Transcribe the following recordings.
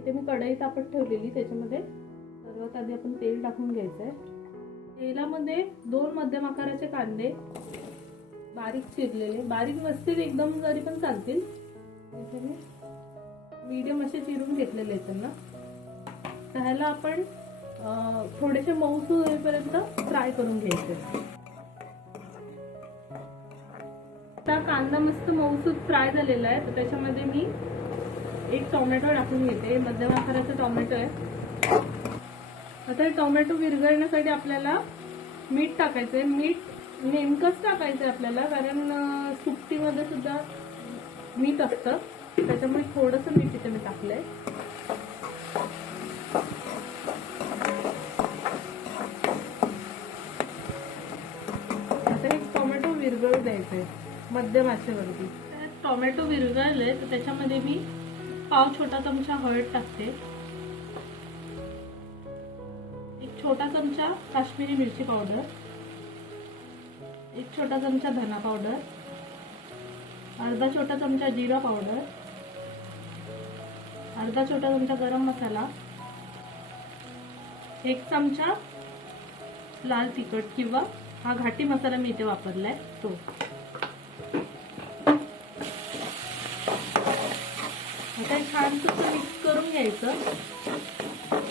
इथे मी कढई तापत ठेवलेली त्याच्यामध्ये. सर्वात आधी आपण तेल टाकून घ्यायचं आहे तेलामध्ये दोन मध्यम आकाराचे कांदे बारीक चिरलेले. बारीक नसतील एकदम जरी पण चालतील. इथे मी मीडियम असे चिरून घेतलेले आहेत त्यांना. त्याला आपण थोडेसे मऊसू होईपर्यंत फ्राय करून घ्यायचे. आता कांदा मस्त मऊसूत फ्राय झालेला आहे. तर त्याच्यामध्ये मी एक टोमॅटो टाकून घेते. मध्यम आकाराचा टोमॅटो आहे. आता हे टोमॅटो विरघळण्यासाठी आपल्याला मीठ टाकायचं आहे मीठ नेमकंच टाकायचं आहे आपल्याला कारण सुट्टीमध्ये सुद्धा मीठ असतं. त्याच्यामुळे थोडंसं मीठ इथे मी टाकलंय. आता हे टोमॅटो विरघळू द्यायचंय मध्यम आचेवरती टोमॅटो विरघळले तर त्याच्यामध्ये मी पाव छोटा चमचा हळद टाकते. एक छोटा चमचा काश्मीरी मिरची पावडर. एक छोटा चमचा धना पावडर. अर्धा छोटा चमचा जिरा पावडर. अर्धा छोटा चमचा गरम मसाला. एक चमचा लाल तिखट किंवा हा घाटी मसाला मी इथे वापरलाय तो. आता छान तुझं मिक्स करून घ्यायचं.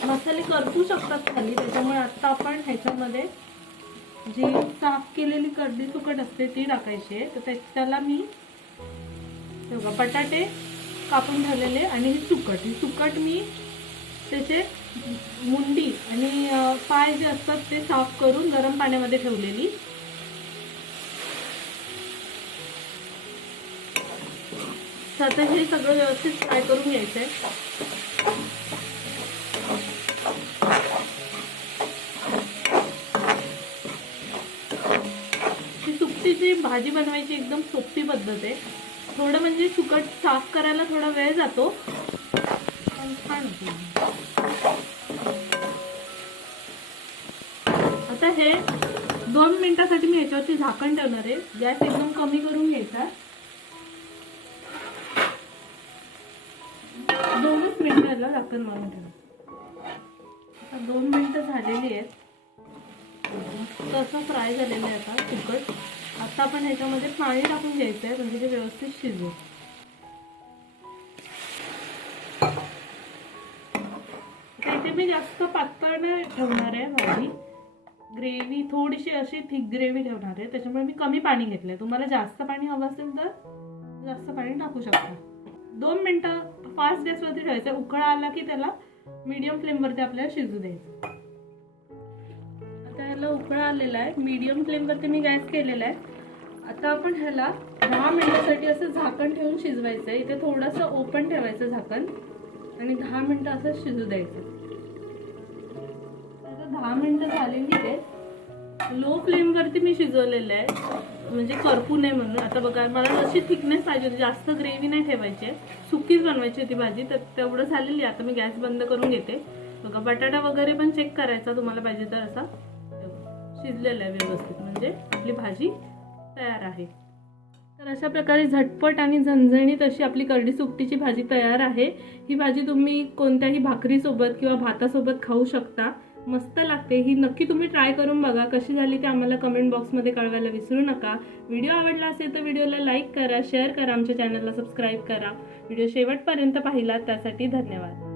मसाले करपू शकतात खाली त्याच्यामुळे आत्ता आपण ह्याच्यामध्ये जी साफ केलेली कर्दी सुकट असते ती टाकायची आहे. तर त्याला मी बघा बटाटे कापून ठेवलेले आणि ही सुकट ही सुकट मी त्याचे मुंडी आणि पाय जे असतात ते साफ करून गरम पाण्यामध्ये ठेवलेली. तर आता हे सगळं व्यवस्थित फ्राय करून घ्यायचं आहे ही सुकटीची भाजी बनवायची एकदम सोपी पद्धत आहे. थोडं म्हणजे सुकट साफ करायला थोडा वेळ जातो. पण छान आता हे दोन मिनिटासाठी मी याच्यावरती झाकण ठेवणार आहे. गॅस एकदम कमी करून घ्यायचा. दोनच झाकण मारून ठेवा आता दोन मिनटं झालेली आहेत. तसं फ्राय झालेलं आहे आता तिखट आता आपण ह्याच्यामध्ये पाणी टाकून घ्यायचं आहे म्हणजे ते व्यवस्थित शिजू. इथे मी जास्त पातळ नाही ठेवणार आहे भाजी. ग्रेव्ही थोडीशी अशी थिक ग्रेव्ही ठेवणार आहे त्याच्यामुळे मी कमी पाणी घेतलंय. तुम्हाला जास्त पाणी हवं असेल तर जास्त पाणी टाकू शकता. दोन मिनटं फास्ट गॅसवरती ठेवायचं. उकळा आला की त्याला मीडियम फ्लेमवरती आपल्याला शिजू द्यायचं. आता ह्याला उकळा आलेला आहे. मीडियम फ्लेमवरती मी गॅस केलेला आहे. आता आपण ह्याला दहा मिनटासाठी असं झाकण ठेवून शिजवायचं आहे. इथे थोडंसं ओपन ठेवायचं झाकण. आणि दहा मिनटं असं शिजू द्यायचं. दहा मिनिटं झालेली आहेत. लो फ्लेमवरती मी शिजवलेलं आहे. म्हणजे करपू नये म्हणून. आता बघा मला जशी थिकनेस पाहिजे होती. जास्त ग्रेव्ही नाही ठेवायची सुकीच बनवायची होती भाजी. तर तेवढं झालेली आता मी गॅस बंद करून घेते. बघा बटाटा वगैरे पण चेक करायचा तुम्हाला पाहिजे तर असा. शिजलेला आहे व्यवस्थित. म्हणजे आपली भाजी तयार आहे. तर अशा प्रकारे झटपट आणि झणझणीत अशी आपली करडी सुकटीची भाजी तयार आहे. ही भाजी तुम्ही कोणत्याही भाकरीसोबत किंवा भातासोबत खाऊ शकता. मस्त लागते. ही नक्की तुम्ही ट्राय करून बघा. कशी झाली ते आम्हाला कमेंट बॉक्समध्ये कळवायला विसरू नका. व्हिडिओ आवडला असेल तर व्हिडिओला लाईक करा शेअर करा आमच्या चॅनलला सबस्क्राईब करा. व्हिडिओ शेवटपर्यंत पाहिला त्यासाठी धन्यवाद.